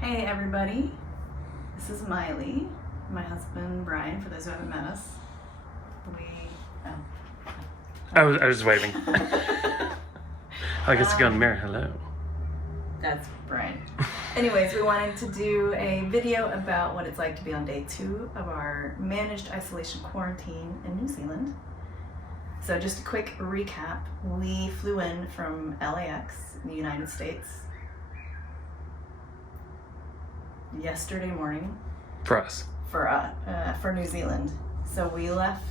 Hey everybody, this is Miley, my husband Brian, for those who haven't met us. I was waving. I guess to go in the mirror, hello. That's Brian. Anyways, we wanted to do a video about what it's like to be on day 2 of our managed isolation quarantine in New Zealand. So just a quick recap, we flew in from LAX in the United States yesterday morning. For us. For New Zealand. So we left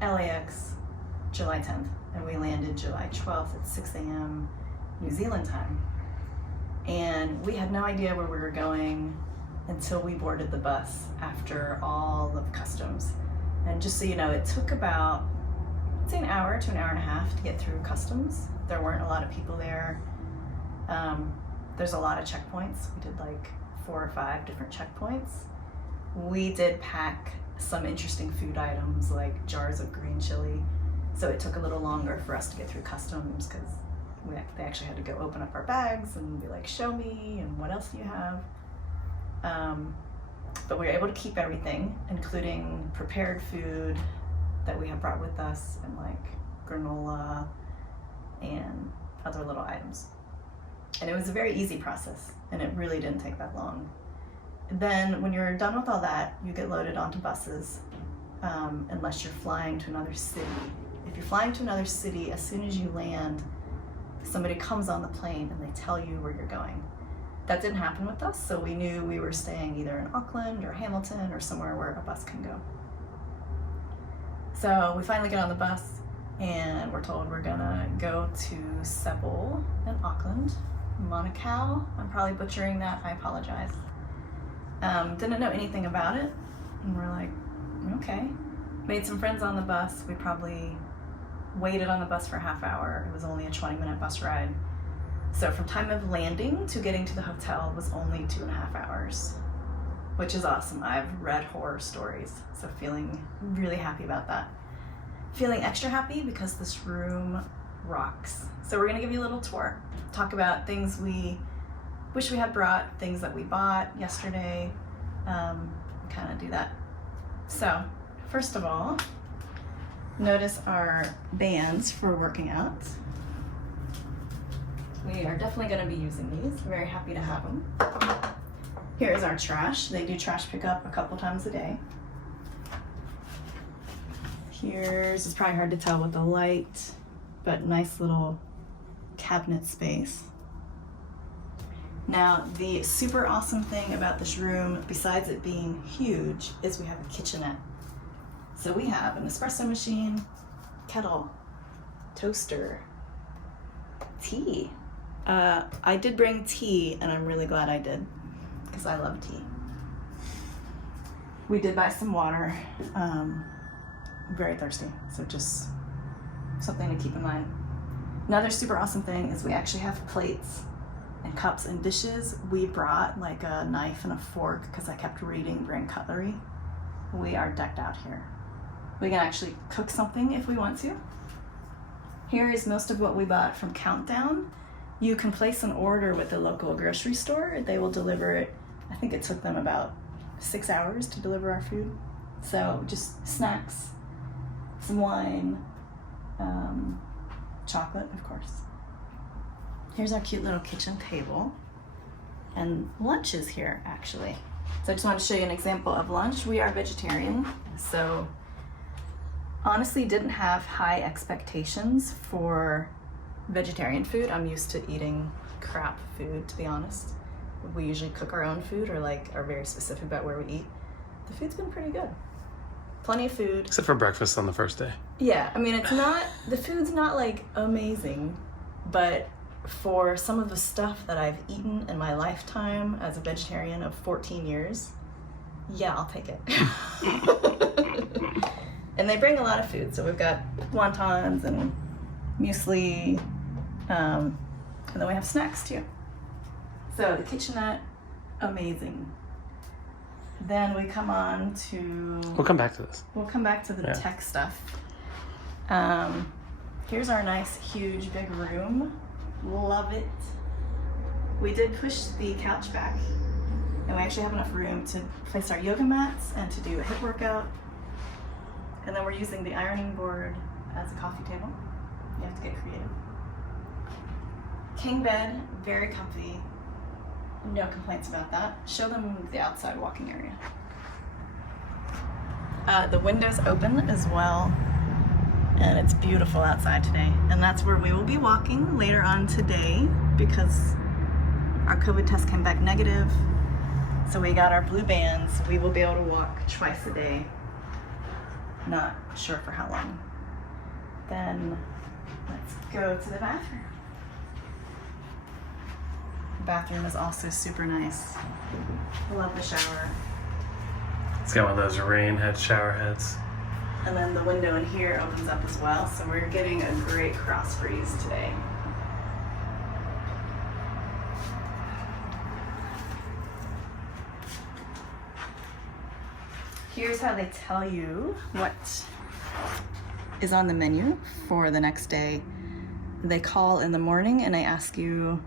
LAX July 10th and we landed July 12th at 6 a.m. New Zealand time. And we had no idea where we were going until we boarded the bus after all of customs. And just so you know, it took about, I'd say, an hour to an hour and a half to get through customs. There weren't a lot of people there. There's a lot of checkpoints. We did like 4 or 5 different checkpoints. We did pack some interesting food items like jars of green chili. So it took a little longer for us to get through customs because they actually had to go open up our bags and be like, show me, and what else do you have? But we were able to keep everything, including prepared food that we had brought with us, and like granola and other little items. And it was a very easy process, and it really didn't take that long. Then when you're done with all that, you get loaded onto buses, unless you're flying to another city. If you're flying to another city, as soon as you land, somebody comes on the plane and they tell you where you're going. That didn't happen with us, so we knew we were staying either in Auckland or Hamilton or somewhere where a bus can go. So we finally get on the bus and we're told we're gonna go to Sebel in Auckland, Manukau. I'm probably butchering that, I apologize. Didn't know anything about it, and we're like, okay. Made some friends on the bus. We probably waited on the bus for a half hour. It was only a 20-minute bus ride. So from time of landing to getting to the hotel was only 2.5 hours, which is awesome. I've read horror stories, so feeling really happy about that. Feeling extra happy because this room rocks. So we're gonna give you a little tour, talk about things we wish we had brought, things that we bought yesterday, kind of do that. So first of all, notice our bands for working out. We are definitely going to be using these. Very happy to have them. Here is our trash. They do trash pickup a couple times a day. Here's, it's probably hard to tell with the light, but nice little cabinet space. Now, the super awesome thing about this room, besides it being huge, is we have a kitchenette. So we have an espresso machine, kettle, toaster, tea. I did bring tea, and I'm really glad I did, because I love tea. We did buy some water. I'm very thirsty, so just something to keep in mind. Another super awesome thing is we actually have plates and cups and dishes. We brought like a knife and a fork because I kept reading bring cutlery. We are decked out here. We can actually cook something if we want to. Here is most of what we bought from Countdown. You can place an order with the local grocery store. They will deliver it. I think it took them about 6 hours to deliver our food. So just snacks, some wine, chocolate, of course. Here's our cute little kitchen table. And lunch is here, actually. So I just wanted to show you an example of lunch. We are vegetarian, so honestly didn't have high expectations for vegetarian food. I'm used to eating crap food, to be honest. We usually cook our own food or like are very specific about where we eat. The food's been pretty good. Plenty of food. Except for breakfast on the first day. Yeah, I mean, the food's not like amazing, but for some of the stuff that I've eaten in my lifetime as a vegetarian of 14 years, yeah, I'll take it. And they bring a lot of food, so we've got wontons and muesli, and then we have snacks too. So the kitchenette, amazing. Then we come on to... We'll come back to this. We'll come back to the tech stuff. Here's our nice, huge, big room. Love it. We did push the couch back And we actually have enough room to place our yoga mats and to do a hip workout. And then we're using the ironing board as a coffee table. You have to get creative. King bed, very comfy. No complaints about that. Show them the outside walking area. The windows open as well, and it's beautiful outside today. And that's where we will be walking later on today because our COVID test came back negative. So we got our blue bands. We will be able to walk twice a day. Not sure for how long. Then let's go to the bathroom. The bathroom is also super nice. Love the shower. It's got one of those rain head shower heads. And then the window in here opens up as well, so we're getting a great cross breeze today. Here's how they tell you what is on the menu for the next day. They call in the morning and they ask you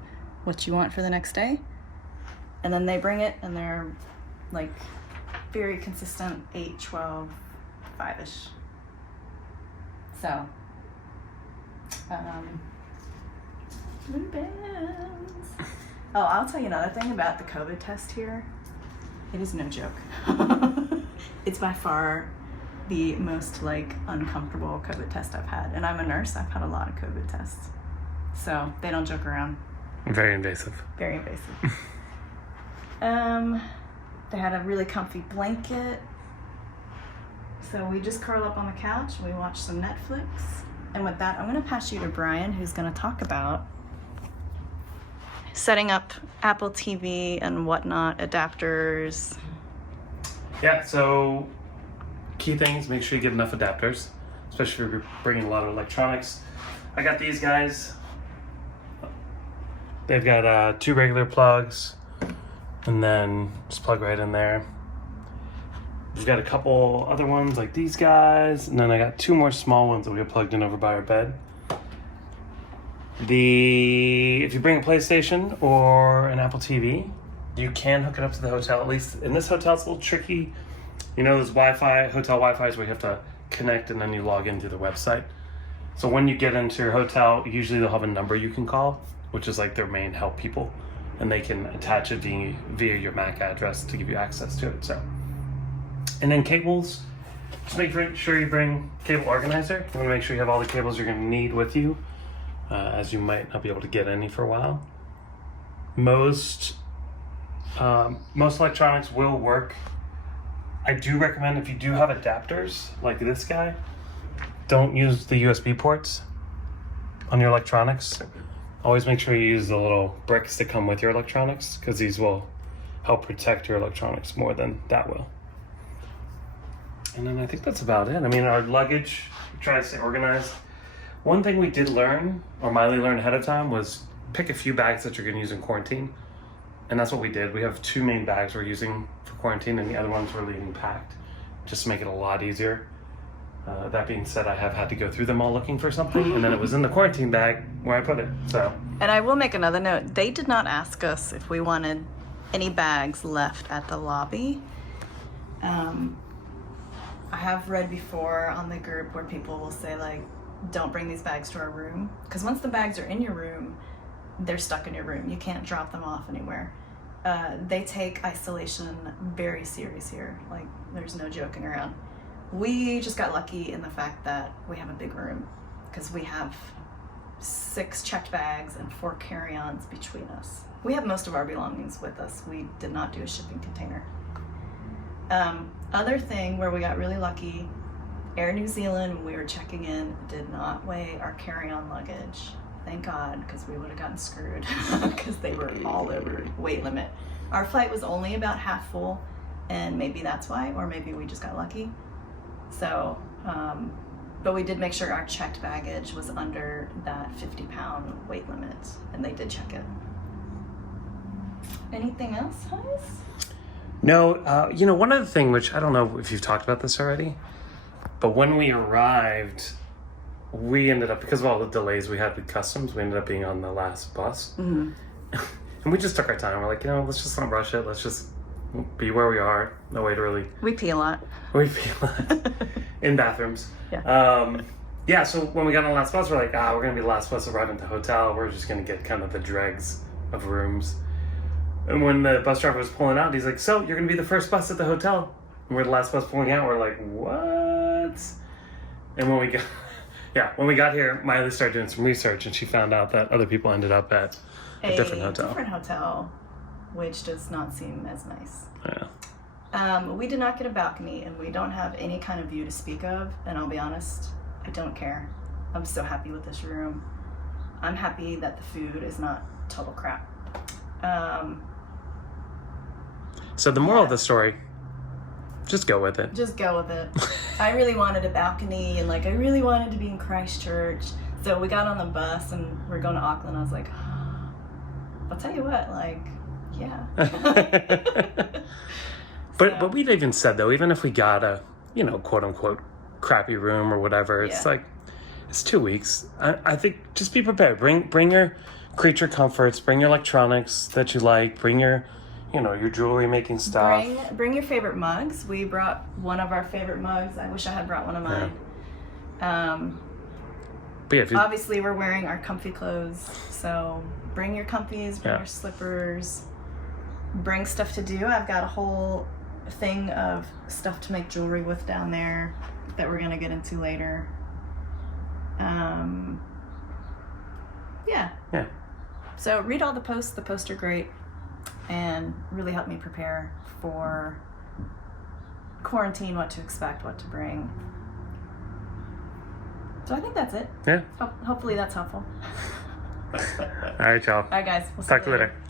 what you want for the next day. And then they bring it and they're like very consistent, 8, 12, 5-ish. So, blue bands. Oh, I'll tell you another thing about the COVID test here. It is no joke. It's by far the most like uncomfortable COVID test I've had. And I'm a nurse, I've had a lot of COVID tests. So they don't joke around. Very invasive. Very invasive. They had a really comfy blanket. So we just curl up on the couch and we watch some Netflix. And with that, I'm gonna pass you to Brian, who's gonna talk about setting up Apple TV and whatnot, adapters. Yeah, so key things, make sure you get enough adapters, especially if you're bringing a lot of electronics. I got these guys. They've got 2 regular plugs, and then just plug right in there. We've got a couple other ones like these guys, and then I got 2 more small ones that we have plugged in over by our bed. If you bring a PlayStation or an Apple TV, you can hook it up to the hotel. At least in this hotel, it's a little tricky. You know, there's Wi-Fi, hotel Wi-Fi is where you have to connect and then you log into the website. So when you get into your hotel, usually they'll have a number you can call, which is like their main help people, and they can attach it via your MAC address to give you access to it. So, and then cables, just make sure you bring cable organizer. You want to make sure you have all the cables you're going to need with you, as you might not be able to get any for a while. Most electronics will work. I do recommend if you do have adapters like this guy, don't use the USB ports on your electronics. Always make sure you use the little bricks that come with your electronics, because these will help protect your electronics more than that will. And then I think that's about it. I mean, our luggage, we try to stay organized. One thing we did learn, or Miley learned ahead of time, was pick a few bags that you're going to use in quarantine. And that's what we did. We have 2 main bags we're using for quarantine, and the other ones we're leaving packed, just to make it a lot easier. That being said, I have had to go through them all looking for something, and then it was in the quarantine bag where I put it. So. And I will make another note. They did not ask us if we wanted any bags left at the lobby. I have read before on the group where people will say like, don't bring these bags to our room, because once the bags are in your room, they're stuck in your room. You can't drop them off anywhere. They take isolation very serious here. Like, there's no joking around. We just got lucky in the fact that we have a big room, because we have 6 checked bags and 4 carry-ons between us. We have most of our belongings with us. We did not do a shipping container. Other thing where we got really lucky, Air New Zealand, when we were checking in, did not weigh our carry-on luggage. Thank God, because we would have gotten screwed because they were all over weight limit. Our flight was only about half full, and maybe that's why, or maybe we just got lucky. So, but we did make sure our checked baggage was under that 50-pound weight limit, and they did check it. Anything else, guys? No, you know, one other thing, which I don't know if you've talked about this already, but when we arrived, we ended up, because of all the delays we had with customs, we ended up being on the last bus. Mm-hmm. And we just took our time. We're like, you know, let's just not rush it. Let's just be where we are. No way to really. We pee a lot. We feel in bathrooms. Yeah. Yeah, so when we got on the last bus, we're like, we're going to be the last bus arriving at the hotel. We're just going to get kind of the dregs of rooms. And when the bus driver was pulling out, he's like, so you're going to be the first bus at the hotel. And we're the last bus pulling out. We're like, what? And when we got here, Miley started doing some research and she found out that other people ended up at a different hotel. Which does not seem as nice. Yeah. We did not get a balcony, and we don't have any kind of view to speak of, and I'll be honest, I don't care. I'm so happy with this room. I'm happy that the food is not total crap. So the moral of the story, just go with it. Just go with it. I really wanted a balcony, and I really wanted to be in Christchurch. So we got on the bus, and we're going to Auckland. I was like, I'll tell you what, yeah. But we'd even said, though, even if we got a, quote unquote crappy room or whatever, it's it's 2 weeks. I think just be prepared. Bring your creature comforts, bring your electronics that you like, bring your your jewelry making stuff. Bring your favorite mugs. We brought one of our favorite mugs. I wish I had brought one of mine. But yeah, obviously we're wearing our comfy clothes, so bring your comfies, bring your slippers, bring stuff to do. I've got a whole thing of stuff to make jewelry with down there that we're gonna get into later. Yeah. So read all the posts. The posts are great and really help me prepare for quarantine, what to expect, what to bring. So I think that's it. Yeah. Hopefully that's helpful. All right, y'all. All right, guys. We'll see Talk to you later. later.